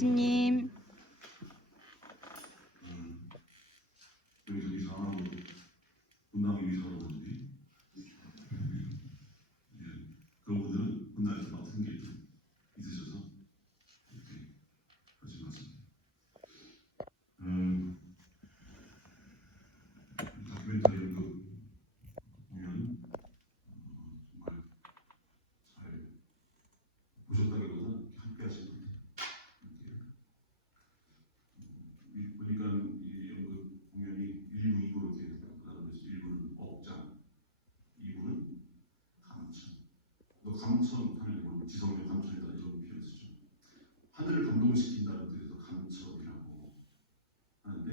예수님. 여기서 이상하고 분당에 이사가 오는지 그런 분들은 분당에서 맡은 게 있으셔서 이렇게 하신 것 같습니다. 다큐멘터리 연극 공연 정말 잘 보셨다기보다 함께 하신 것 같아요. 보니까 이 연극 공연이 1부, 2부로 이렇게 나눠져서 1부는 억장, 2부는 감천. 너 감천 하는 거 지성의 감천이다 이런 표현을 쓰죠. 하늘을 감동시킨다는 뜻에서 감천이라고 하는데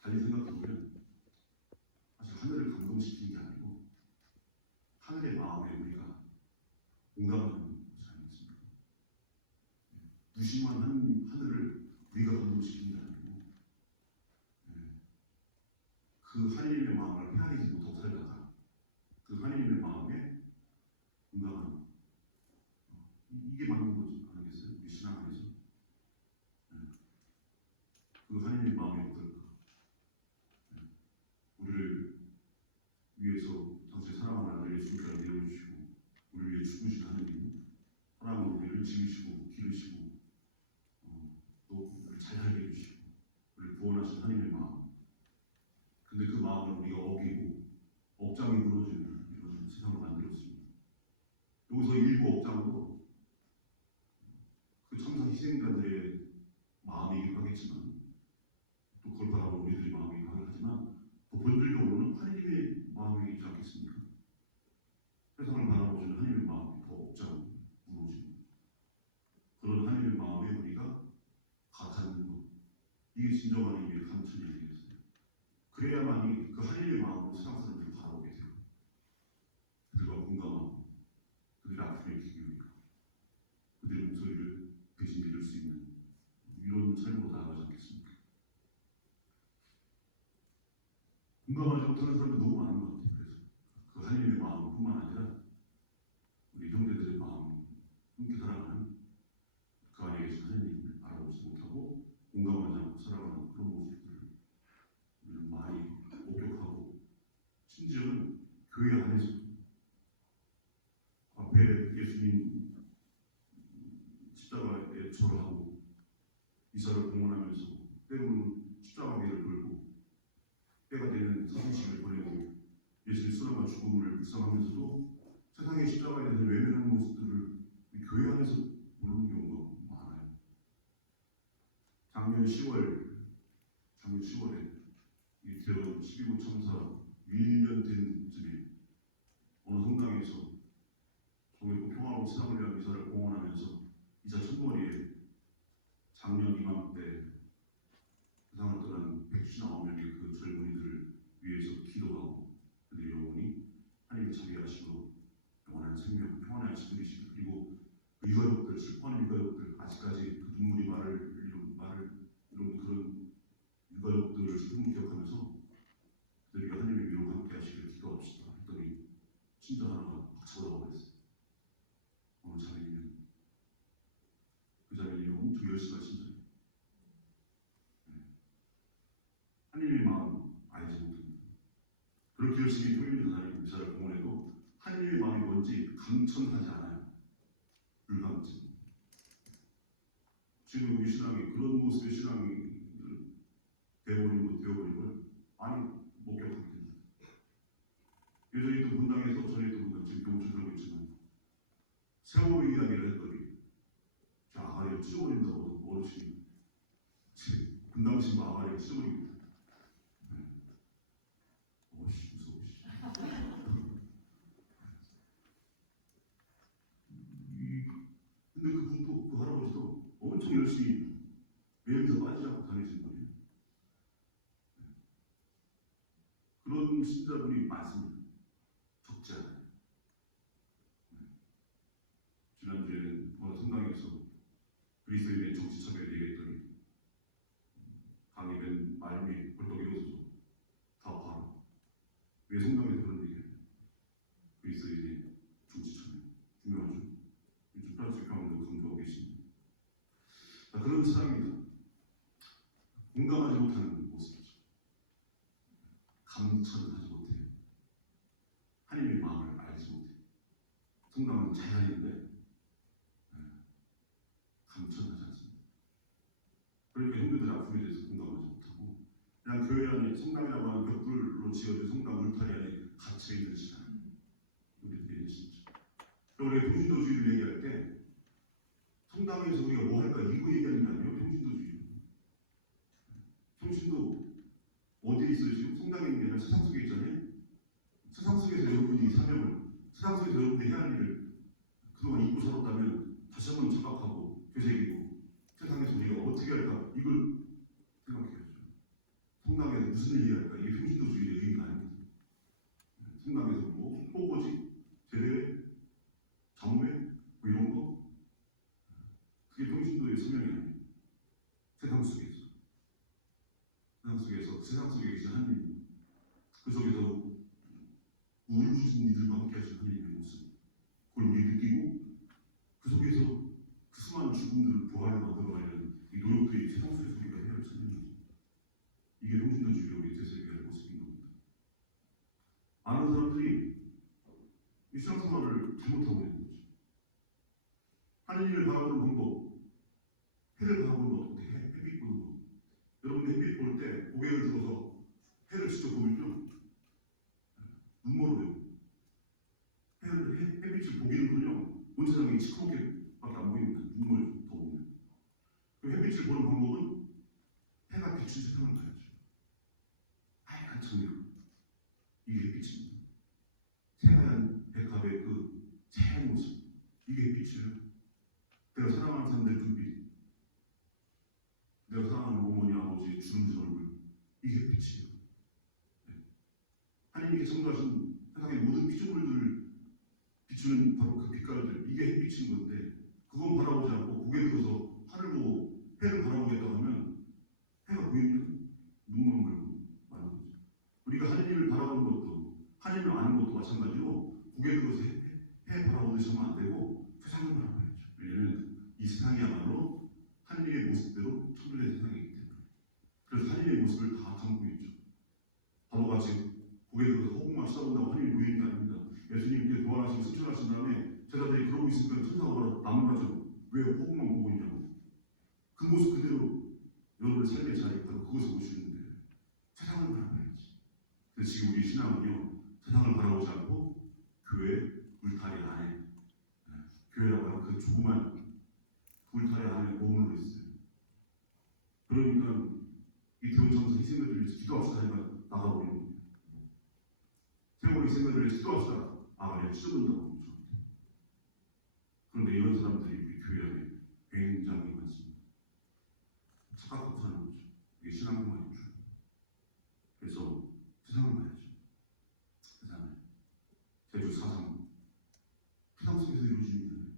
달리 생각해보면 사실 하늘을 감동시키는 게 아니고 하늘의 마음에 우리가 공감하는 것이 아니겠습니까? 무심한 하늘을 우리가 감동시키는 게 아니고 그 하나님의 마음을 헤아리지 못하고 살다가 그 하나님의 마음에 공감하는 이게 맞는 거지 아니겠어요? 우리 신앙 안에서 그 하나님의 마음이 어떨까? 우리를 위해서 당시 사랑하는 아들 예수님께서 내어주시고 우리를 위해 죽으신 하나님 사랑으로 우리를 지으시고 기르시고 또 우리를 잘 살게 해주시고 우리를 구원하신 하나님의 마음. 근데 그 마음을 우리가 어기고 억장이 무너지는 이런 세상을 만들었습니다. 여기서 일부 억장으로 그 참사 희생자들의 마음이기도 하겠지만 또 그걸 바라보는 우리들의 마음이기도 하지만 더 본질적으로는 하나님의 마음이지 않겠습니까? 세상을 바라보시는 하나님의 마음이 더 억장 무너지고 그런 하나님의 마음에 우리가 가닿는 것 이게 진정한 의미의 감천이 되겠어요. 그래야만이 그 하나님의 마음으로 세상 사람들을 바라보게 돼요. 그들과 공감하고 그들의 아픔에 기울이고 그들의 목소리를 대신 들을 수 있는 이런 삶으로 나아가지 않겠습니까? 공감하지 못하는 사람도 너무 많은 것 같아요. 그래서 그 하나님의 마음뿐만 아니라 우리 형제들의 마음 함께 살아가는 그 안에 계신 하나님을 알아보지 못하고 공감하지 않고 살아가는 그런 모습들을 우리는 많이 목격하고 심지어는 교회 안에서 앞에 예수님 십자가에 절하고 이사를 공언하면서 때로는 십자가계를 걸고 때가 되는 사신식을 보내고 예수님 수고와 죽음을 묵상하면서도 세상의 십자가에 대해서 외면하는 모습들을 교회 안에서 보는 경우가 많아요. 작년 10월에 이태원 12구 참사 1년 된 쯤에 어느 성당에서 종일고 평화로 세상을 위한 미사를 공언하면서 이사 첫머리에 작년 이맘때 세상을 떠난 199명의 그 젊은이들을 위해서 기도하고 그들의 영혼이 하나님의 자비하시고 영원한 생명, 평안의 안식을 이시고 그리고 그 유가족들, 슬퍼하는 유가족들 아직까지 그 눈물이 말을 이룬 그런 유가족들을 슬픔을 기억하면서 그들에게 하나님의 위로가 함께 하시기를 기도합시다 했더니 친자 하나가 막 쳐다보고 그랬어요. 어느 자매님은 그 자매님이 엄청 열심히 하신 하나님의 마음 알지 못합니다. 그렇게 열심히 토요일 하나님 미사를 공헌해도 하나님의 마음이 뭔지 감천하지 않아요. 불감천. 지금 우리 신앙이 그런 모습의 신앙이 되어버린 걸 많이 목격하게 됩니다. 예전에 또 분당에서 전에 또 분당 지금 용주 들고 있지만 세월호 이야기를 했더니 저 아가리를 찢어버린다고 어르신이 제 분당신 아가리를 찢어버립니다. 어씨 무서워. 근데 그분도 그 할아버지도 엄청 열심히 매일서 빠지지 않고 다니시는 분이에요. 그런 신자분이 많습니다. 적지 않아요. 지난주에는 어느 성당에서 그리스도인의 정치참여에 얘기했더니 강의된 말씀이 벌떡 일어서서 다 봐라. 왜 성당에서 그런 얘기해요? 그리스도인의 정치참여 중요하죠. 요즘 프랑스 교황도 강조하고 계십니다. 그런 사람이다. 공감하지 못하는 모습이죠. 감천하지 못해요. 하나님의 마음을 알지 못해요. 성당은 자연인데 감천하지 않습니다. 그러니까 형제들의 아픔에 대해서 공감하지 못하고 그냥 교회 안에 성당이라고 하는 벽돌로 지어진 성당 울타리 안에 갇혀있는 시간 우리들이 있는 시죠. 우리가 평신도주의를 얘기할 때 성당에서 우리가 뭐 할까 이거 얘기하는 게 아니에요. 평신도주의. 평신도 어디에 있어요? 지금 성당에 있는 게 아니라 세상 속에 있잖아요. 세상 속에서 여러분이 사명을 세상 속에서 여러분이 해야 할 일을 그동안 잊고 살았다면 다시 한번 자각하고 되새기고 세상에서 우리가 어떻게 할까 이걸 생각해야죠. 성당에서 무슨 얘기 할까? 이게 평신도주의의 의미가 아닙니다. 성당에서 뭐 호거지, 제대, 장례 뭐 이런 거 그게 평신도의 사명이 아니에요. 세상 속에 계신 하나님 그 속에서 우울부진 이들과 함께 하신 하나님의 모습 그걸 우리 느끼고 그 속에서 그 수많은 죽음들을 부활로 만들어가는 이 노력들이 세상 속에서 우리가 해야 할 사명이죠. 이게 평신도주의로 우리 되새겨야 할 모습인 겁니다. 많은 사람들이 이 신앙생활을 잘못하고 있는 거죠. 하나님을 바라보는 방법, 해를 바라보는 것 어떻게 해? 햇빛 보는 거. 여러분 햇빛 볼 때 고개를 들어서 해를 직접 보면요 눈 멀어요. 햇빛을 보기는군요 온 세상이 시커멓게밖에 안 보입니다. 눈물 더 보면. 그 햇빛을 보는 방법은 해가 비춘 세상을 봐야죠. 하얀 천장 이게 햇빛입니다. 새하얀 백합의 그 새하얀 모습 이게 햇빛이에요. 내가 사랑하는 사람들의 눈빛, 내가 사랑하는 어머니 아버지의 주름진 얼굴 이게 햇빛이에요. 하나님께 창조하신 세상의 모든 피조물들을 비추는 바로 그 빛깔들 이게 햇빛인 건데 그건 바라보지 않고 고개 들어서 하늘 보고 해를 바라보겠다고 하면 해가 보이면 눈만 멀고 마는 거죠. 우리가 하나님을 바라보는 것도 하나님을 아는 것도 마찬가지로 고개 들어서 해 바라보듯이 하면 안 되고 세상을 바라봐야죠. 왜냐하면 이 세상이야말로 하나님의 모습대로 창조된 세상이기 때문에 그래서 하나님의 모습을 다 담고 있죠. 바보같이 고개 들어서 허공만 쳐다본다고 하나님이 보이는 게 아닙니다. 예수님께 부활하시고 승천하신 다음에 제자들이 그러고 있으니까 천사가 나무라죠. 왜 허공만 보고 있냐고. 그 모습 그대로 여러분의 삶의 자리에 바로 그것을 보시는데 세상을 바라봐야지. 그래서 지금 우리 신앙은요 세상을 바라보지 않고 교회 울타리 안에 교회라고 하는 그 조그만 울타리 안에 머물러 있어요. 그러니까 이 대원청소 희생자들을 위해서 기도합시다 하니까 나가버리는 거예요. 세월의 희생자들을 위해서 기도합시다. 아가리를 찢어본다고 그러죠. 그런데 이런 사람들이 우리 교회 안에 굉장히 많습니다. 착각하고 사는 거죠. 이게 신앙생활이죠. 그래서 세상을 봐야죠. 세상을. 제주 4.3 세상 속에서 이루어진 일들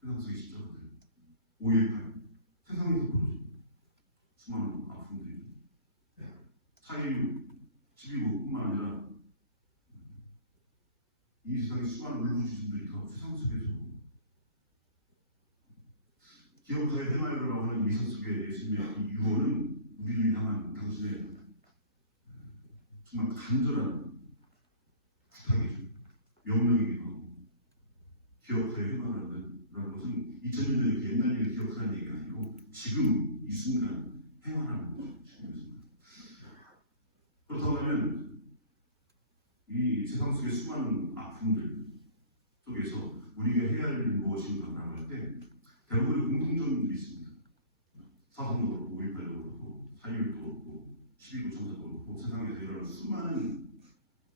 세상 속의 십자가들 5.18 세상에서 벌어진 수많은 아픔들이 4.16 12.9뿐만 아니라 이 세상의 수많은 울부짖음들이 다 세상 속에서 기억하여 행하여라고 하는 미사 속의 예수님의 이 유언은 우리를 향한 당신의 정말 간절한 부탁이죠. 명령이기도 하고 기억하여 행하라는 것은 2000년 전에 그 옛날 일을 기억하는 얘기가 아니고 지금 이 순간 행하라는 거죠. 그렇다고 하면 이 세상 속의 수많은 아픔들 속에서 우리가 해야 할 일은 무엇인가라고 할 때 대부분의 공통점이 있습니다. 4.3도 그렇고 5.18도 그렇고 4.16도 그렇고 12.9 참사도 그렇고 세상에서 일어나는 수많은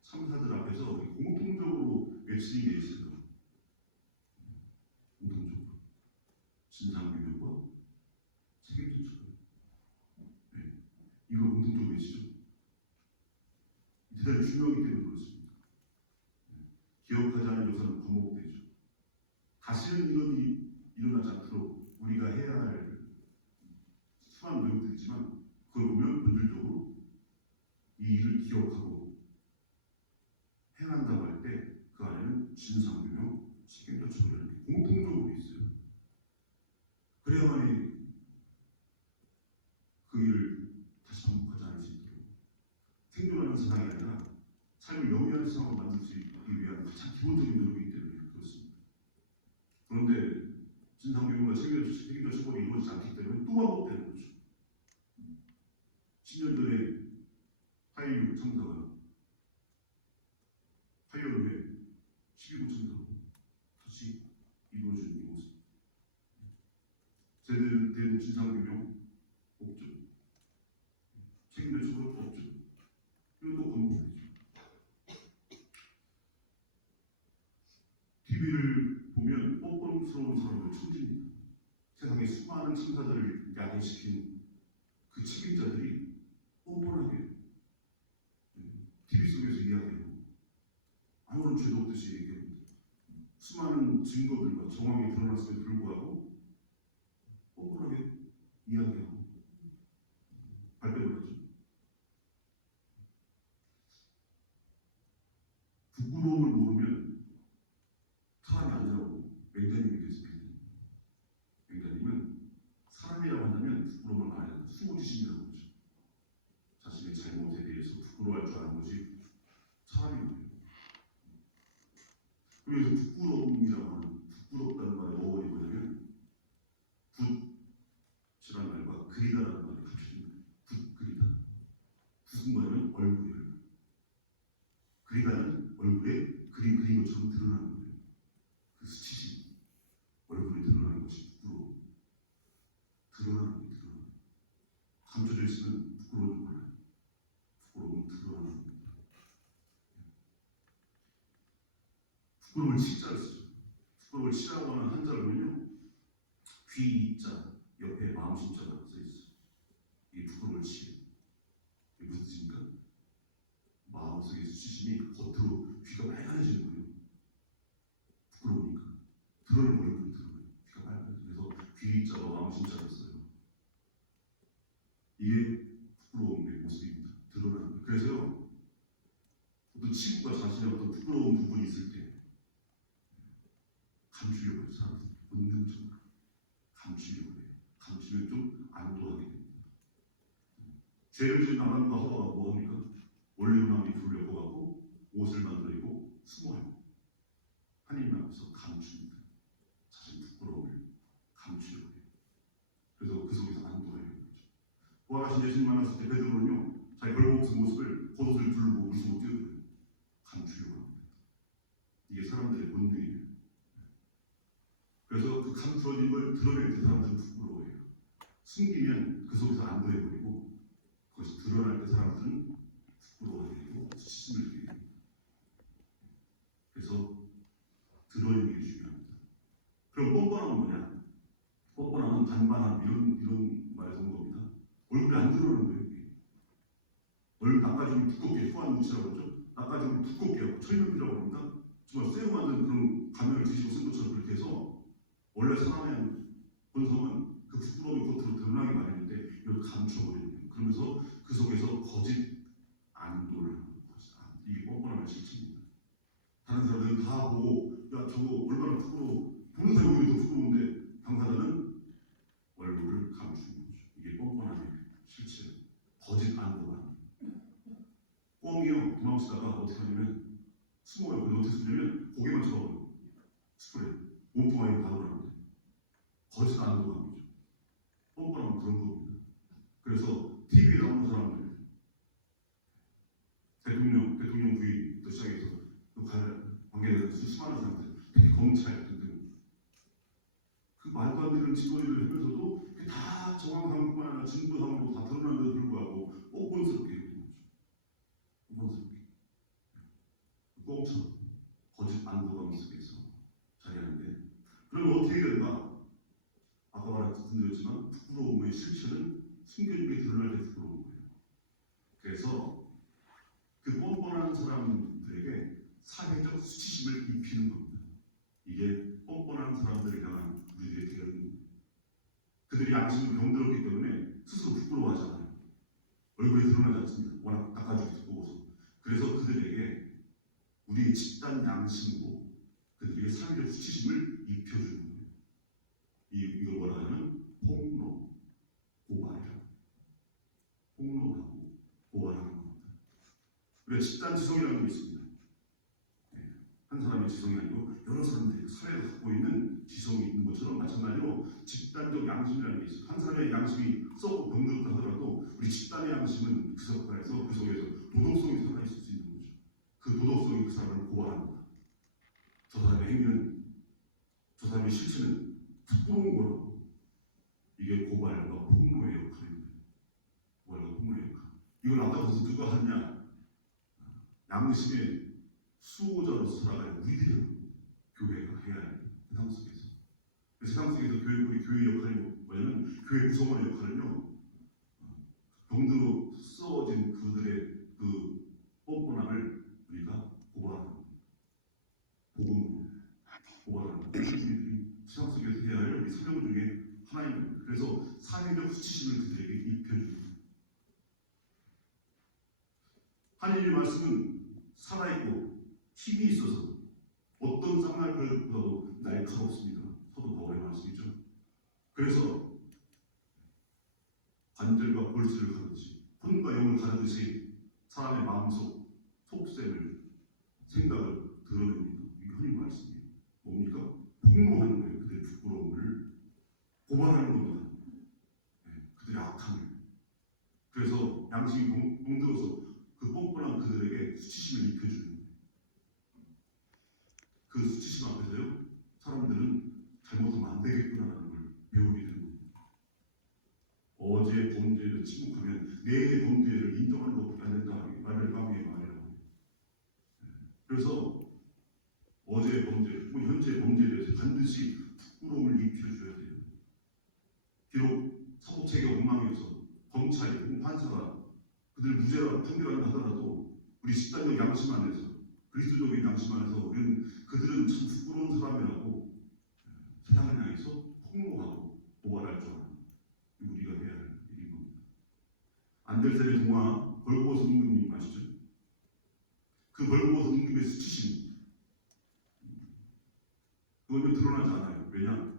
참사들 앞에서 공통적으로 외치는 게 있어요. 공통적으로 진상규명과 책임진 처벌. 네. 이걸 공통적으로 외치죠. 대단히 중요하기 때문에 그렇습니다. 기억하지 않은 여사는 거목되죠. 다시는 이런 일이 일어나지 않도록 우리가 해야 할 수많은 노력들이 있지만 그걸 보면 본질적으로 이 일을 기억하고 행한다고 할 때 그 안에는 진상규명, 책임자 처벌이라는 게 공통적으로 있어요. 그래야만이 책임자 처벌이 이루어지지 않기 때문에 또 반복되는 거죠. 10년 전에 하이유 참사가 8년 후에 12구 참사가 다시 이루어지는 이 모습. 제대로 된 진상규명 없죠. 책임자 처벌도 없죠. 그리고 또 반복되죠. TV를 보면 뻔뻔스러운 사람들 천지입니다. 세상에 수많은 참사들을 야기시킨 그 책임자들이 뻔뻔하게 TV 속에서 이야기하고 아무런 죄도 없듯이 얘기합니다. 수많은 증거들과 정황이 드러났음에도 불구하고 뻔뻔하게 이야기하고 발뺌을 하죠. 부끄러움을 모르면 사람이 아니라고 맹자님이 계속해요. 맹자님은 사람이라고 한다면 부끄러움을 알아야 한다. 수고지심이라고 하죠. 자신의 잘못에 대해서 부끄러워할 줄 아는 것이 사람인 거예요. 그래서 부끄러움이라고 하는 부끄럽다는 말의 어원이 뭐냐면 붓이라는 말과 그리다라는 말이 합쳐진 거예요. 붓 그리다. 붓은 뭐냐면 얼굴이에요. 그리다는 얼굴에 그림 그린 것처럼 드러나는 거예요. 그 수치심, 얼굴에 드러나는 것이 부끄러워. 드러나는 거예요. 드러나는. 감춰져 있으면 부끄러운 줄 몰라요. 부끄러움은 드러나는 겁니다. 부끄러움을 치자를 쓰죠. 부끄러움을 치라고 하는 한자를 보면요, 귀이자 옆에 마음심자가 써있어요. 이게 부끄러움을 치예요. 이게 무슨 뜻입니까? 마음속의 수치심이 겉으로 귀가 빨간해지는 거예요. 부끄러우니까 드러낼 얼굴이 드러나요. 귀가 빨간해져. 그래서 귀이자와 마음심자를 써요. 이게 부끄러움의 모습입니다. 드러나는 거예요. 그래서요, 어떤 친구가 자신의 어떤 부끄러운 부분이 있을 때 감추려고 해요. 사람들이 본능적으로 감추려고 해요. 감추면 좀 안도하게 됩니다. 죄를 지은 아담과 하와가 뭐 합니까? 올리브나무 잎을 엮어갖고 옷을 만들고 숨어요. 하나님 앞에서 감춥니다. 자신 부끄러움을 감추려고 해요. 그래서 그 속에서 안도하려고 하죠. 부활하신 예수님 만났을 때 베드로는요, 자기 벌거벗은 모습을 겉옷을 두르고 물속으로 뛰어들어요. 감추려고 합니다. 이게 사람들의 본능이에요. 그래서 그 감추어진 걸 드러낼 때 사람들은 부끄러워해요. 숨기면 그 속에서 안도해버리고 그것이 드러날 때 사람들은 부끄러워해요. 수치심을 느끼게 됩니다. 그래서 드러내는 게 중요합니다. 그럼 뻔뻔함은 뭐냐? 뻔뻔함은 반반함 이런 말에서 온 겁니다. 얼굴이 안 드러나는 거예요. 얼굴 낚아주면 두껍게 후한 무치라고 그러죠. 낚아주면 두껍게 하고 철면피라고 합니다. 정말 쇠로 만든 그런 가면을 뒤집어 쓴 것처럼 그렇게 해서 원래 사람의 본성은 그 부끄러움이 겉으로 드러나기 마련인데 이걸 감춰버리는 거예요. 그러면서 그 속에서 거짓 안도를 하는 거죠. 이게 뻔뻔함의 실체입니다. 다른 사람들은 다 보고 야 저거 얼마나 부끄러워 보는 사람이 더 부끄러운데 당사자는 얼굴을 감추는 거죠. 이게 뻔뻔함의 실체예요. 거짓 안도가. 꽁이요 도망치다가 어떻게 하냐면 숨어요. 근데 어떻게 숨냐면 고개만 쳐다봐요. 스프레이 몸통아리로 가둬라는데 거짓 안도가 거죠. 뻔뻔함은 그런 겁니다. 그래서 TV에 나오는 사람들 대통령 부인부터 시작해서 또 관계된 수많은 사람들 검찰 등등 그 말도 안 되는 짓거리를 하면서도 그게 다 정황상뿐만 아니라 증거상으로 다 드러나는데도 불구하고 뻔뻔스럽게 해요. 뻔뻔스럽게 꽁처럼 거짓 안도감 속에서 자리하는데 그러면 어떻게 된가? 아까 말씀드렸지만 부끄러움의 실체는 숨겨진 게 드러날 때 부끄러운 거예요. 그래서 그 뻔뻔한 사람들에게 사회적 수치심을 입히는 겁니다. 이게 뻔뻔한 사람들을 향한 우리들의 대응입니다. 그들이 양심이 병들었기 때문에 스스로 부끄러워하잖아요. 얼굴에 드러나지 않습니다. 워낙 닦아주기 두꺼워서. 그래서 그들에게 우리의 집단 양심으로 그들에게 사회적 수치심을 입혀주는 거예요. 이걸 뭐라 하냐면 폭로, 고발이라고. 폭로하고 고발하는 겁니다. 우리가 집단 지성이라는 게 있습니다. 한 사람의 지성이 아니고 여러 사람들이 사회가 갖고 있는 지성이 있는 것처럼 마찬가지로 집단적 양심이라는 게 있어요. 한 사람의 양심이 썩고 병들었다 하더라도 우리 집단의 양심은 그 속에서 도덕성이 살아있을 수 있는 거죠. 그 도덕성이 그 사람을 고발합니다. 저 사람의 행위는, 저 사람의 실체는 부끄러운 거라고. 이게 고발과 폭로의 역할입니다. 고발과 폭로의 역할. 이걸 앞다가서 누가 하느냐? 양심의 수호자로서 살아가야 우리들이 교회가 해야 해요. 세상 속에서. 세상 속에서 우리 교회의 역할이 뭐냐면, 교회 구성원의 역할은요, 병들어 쓰러진 그들의 그 뻔뻔함을 우리가 고발하는 겁니다. 복음으로 고발하는 겁니다. 우리들이 세상 속에서 해야 할 우리 사명 중에 하나입니다. 그래서 사회적 수치심을 그들에게 입혀줍니다. 하나님의 말씀은 살아있고 힘이 있어서 어떤 쌍날표보다도 날카롭습니다. 사도 바울의 말씀이죠. 그래서 관절과 골수를 가르듯이 혼과 영을 가르듯이 사람의 마음속 속셈을, 생각을 드러냅니다. 이게 하나님 말씀이에요. 뭡니까? 폭로하는 거예요. 그들의 부끄러움을 고발하는 겁니다. 그들의 악함을. 그래서 양심이 병들어서 그 뻔뻔한 그들에게 수치심을 입혀주는 거예요. 그 수치심 앞에서요, 사람들은 잘못하면 안 되겠구나라는 걸 배우게 되는 겁니다. 어제 범죄를 침묵하면 내일의 범죄를 인정하는 것밖에 안 된다. 말을 까무의 말이라고. 그래서 어제의 범죄, 혹은 현재의 범죄에 대해서 반드시 부끄러움을 입혀줘야 돼요. 비록 사법체계 엉망이어서 검찰이 혹은 판사가 그들 무죄라고 판결한다 하더라도 우리 집단적 양심 안에서, 그리스도적인 양심 안에서 우리는 그들은 참 부끄러운 사람이라고 세상을 향해서 폭로하고 고발할 줄 아는 우리가 해야 할 일인 겁니다. 안델센의 동화 벌거벗은 임금님 아시죠? 그 벌거벗은 임금의 수치심, 그건 드러나지 않아요. 왜냐?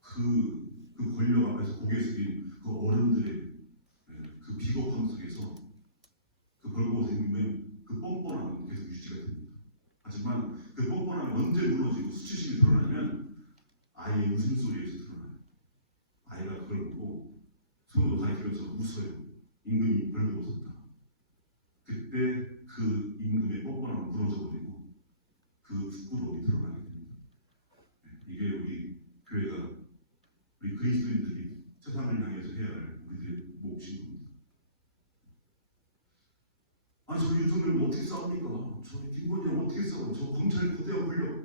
그 권력 앞에서 고개 숙인 그 어른들의 그 비겁함 속에서 그 벌거벗은 임금의 그 뻔뻔함은 계속 유지가 됩니다. 하지만 그 뻔뻔함이 언제 무너지고 수치심이 드러나면 아이의 웃음소리에서 드러나요. 아이가 그걸 보고 손으로 가리키면서 웃어요. 임금이 벌거벗었다. 그때 그 임금의 뻔뻔함은 무너져버리고 그 부끄러움이 드러나게 됩니다. 이게 우리 교회가, 우리 그리스도인들이 세상을 향해서 해야 할 우리들의 몫인 겁니다. 아니, 저 윤석열 어떻게 싸웁니까? 저 김건희랑 어떻게 싸워요? 저 검찰 거대한 권력,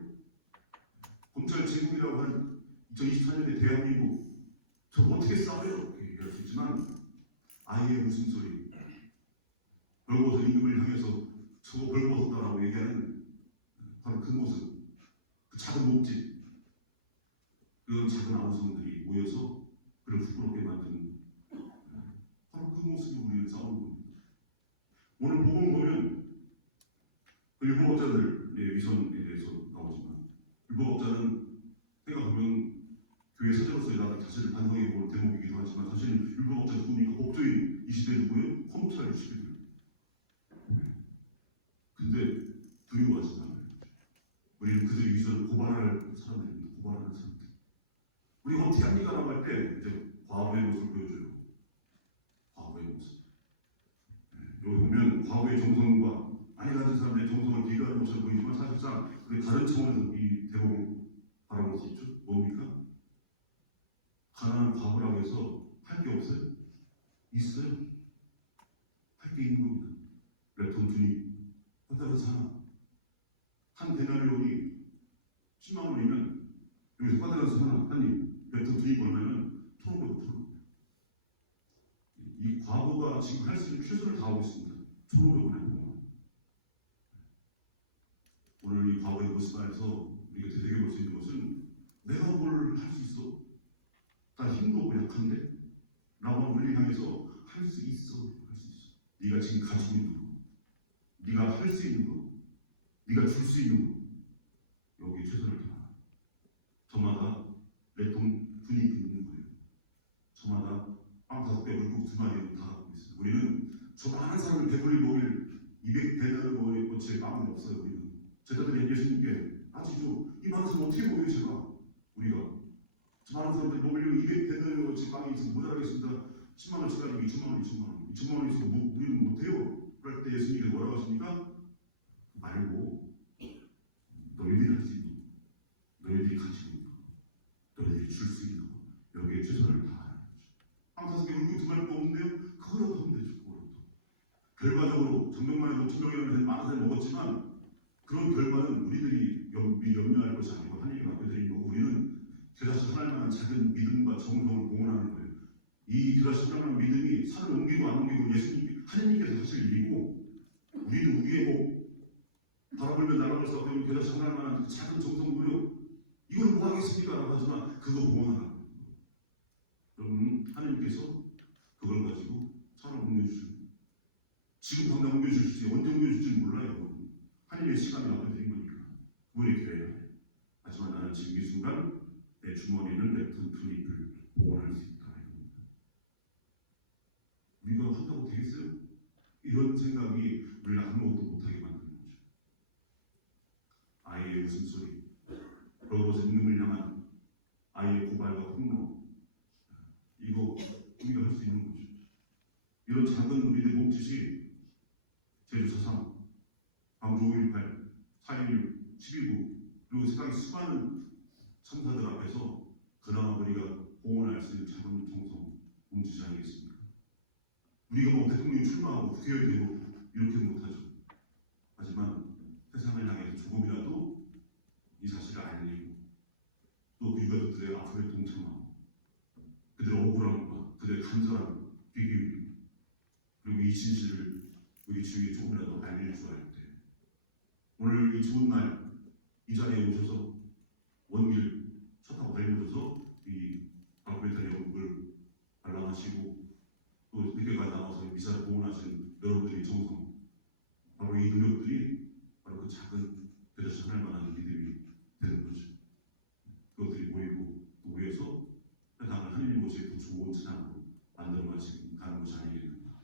검찰 제국이라고 하는 2024년의 대한민국, 저 어떻게 싸워요? 이렇게 얘기할 수 있지만 아이의 웃음소리, 벌거벗은 임금을 향해서 저거 벌거벗었다라고 얘기하는 바로 그 모습, 그 작은 몸짓, 그 작은 아우성들이 모여서 그를 부끄럽게 만드는 바로 그 모습으로 우리는 싸우는 겁니다. 오늘 복음을 보면 그 율법학자들의 위선에 대해서 나오지만, 율법학자는 생각하면 교회 사제로서의 나의 자신을 반성해 볼 대목이기도 하지만, 사실 율법학자 누구니까 법조인 이 시대 누구예요? 검찰 시대예요. 근데 두려워하지 않아요. 우리는 그들의 위선을 고발할 사람들입니다. 고발하는 사람들. 우리가 어떻게 합니까? 라고 할 때 이제 과거의 모습을 보여줘요. 과거의 모습. 여기 보면 과거의 정성과 아니 같은 사람들의 정성을 비교하는 모습을 보이지만, 사실상 우리 다른 차원에서 이 대목을 바라볼 수 있죠. 뭡니까? 가난한 과거라고 해서 할 게 없어요? 있어요. 할 게 있는 겁니다. 랩톤 주님, 하다가 한 데나리온이 10만 원이면 여기서 바다에서 한입 랩톤 주님 얼마면 1,500원. 이 과거가 지금 할 수 있는 최선을 다하고 있습니다. 1,500원에 보면. 오늘 이 과거의 모습 안에서 우리가 되새겨볼 수 있는 것은, 내가 뭘 할 수 있어? 나 힘도 없고 약한데? 라고 우리 향해서 할 수 있어. 할 수 있어. 네가 지금 가지고 있는 거, 네가 할 수 있는 거, 네가 줄 수 있는 거, 여기에 최선을 다하. 저마다 랩통 분이 있는 거예요. 저마다 빵 5개, 물국 2마리를 다 갖고 있어요. 우리는 저 많은 사람을 배불리 먹일 200배나를 먹일 것에 마음은 없어요. 우리는 제자들이 예수님께 아시죠? 이 많은 사람 어떻게 먹여요? 제가 우리가 저 많은 나온 사람들이 모이려고 200대는 지금 빵이 있으면 모자라겠습니다. 10만 원씩 가지고 2천만 원, 2천만 원 있어도 우리는 못해요. 그럴 때 예수님께서 뭐라고 하십니까? 말고 너희들이 할 수 있는 거, 너희들이 가지고 있는 거, 너희들이 줄 수 있는 거, 여기에 최선을 다하는 거죠. 황사석에 울고 두말 거 없는데요? 그거라도 하면 되죠. 그거라도. 결과적으로 정병만에 5천명이라는 데는 많은 사람이 먹었지만 그런 결과는 우리들이 염려할 것이 아니고 하나님이 맡겨드린 거고, 우리는 겨자씨 하나님만한 작은 믿음과 정성을 공헌하는 거예요. 이 겨자씨 하나님만한 믿음이 산을 옮기고 안 옮기고 예수님, 하나님께서 하실 일이고, 우리는 우리의 뭐 바라보면 날아갈 수 없는 겨자씨 하나님만한 작은 정성 노력, 이걸 뭐 하겠습니까? 라고 하지만 그거 공헌하라고. 여러분, 하나님께서 그걸 가지고 산을 옮겨주시고, 지금 당장 옮겨주실지 언제 옮겨줄지 몰라요. 하나님의 시간이 맡겨드린 거니까 그분의 교회야. 하지만 나는 지금 이 순간 내 주머니에는 랩튼 투입을 보관할 수 있다. 우리가 한다고 되겠어요? 이런 생각이 우리를 아무것도 못하게 만드는 거죠. 아이의 웃음소리, 벌거벗은 임금을 향한 아이의 고발과 폭로, 이거 우리가 할 수 있는 거죠. 이런 작은 우리들의 몸짓이 제주 4.3, 광주 5.18, 4.16, 12.9 그리고 세상의 수많은 참사들 앞에서 그나마 우리가 공헌할 수 있는 작은 정성 몸짓이 아니겠습니까? 우리가 뭐 대통령이 출마하고 국회의원이 되고 이렇게 못하죠. 하지만 세상을 향해서 조금이라도 이 사실을 알리고 또 그 유가족들의 아픔에 동참하고 그들의 억울함과 그들의 간절함, 귀 기울이고 그리고 이 진실을 우리 주위에 조금이라도 알릴 줄 알 때, 오늘 이 좋은 날 이 자리에 오셔서 원길 차 타고 달려오셔서 이 박배탄의 연극을 관람하시고 또 늦게까지 나와서 미사를 봉헌하신 여러분들의 정성, 바로 이 노력들이 바로 그 작은 겨자씨 하나만한 믿음이 되는 거죠. 그것들이 모이고 또 위에서 세상을 하나님 모시에 더 좋은 세상으로 만들어 가는 것이 아니겠는가.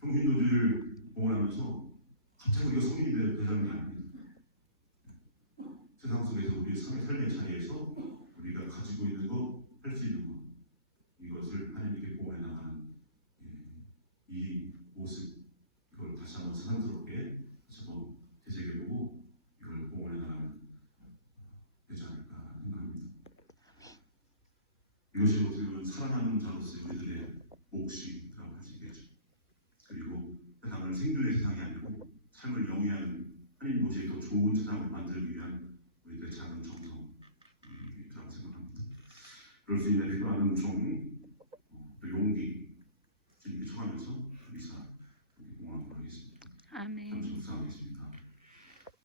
평신도주를 봉헌하면서 갑자기 우리가 성인이 되자는 게 아닙니다. 세상 속에서 우리의 삶의 자리에서 우리가 가지고 있는 것, 할 수 있는 것, 이것을 하나님께 봉헌해 나가는 이 모습, 이걸 다시 한번 사랑스럽게 다시 한번 되새겨보고 이걸 봉헌해 나가는 되지 않을까 생각합니다. 이것이 어떻게 보면 살아남는 자로서의 우리들의 몫이라고 할 수 있겠죠. 그리고 세상을 생존의 세상이 아니고 삶을 영위하는 하나님 모시에 더 좋은 세상을 만들기 위한 우리들의 작은 정성이라고 생각합니다. 그럴 수 있는 필요한 종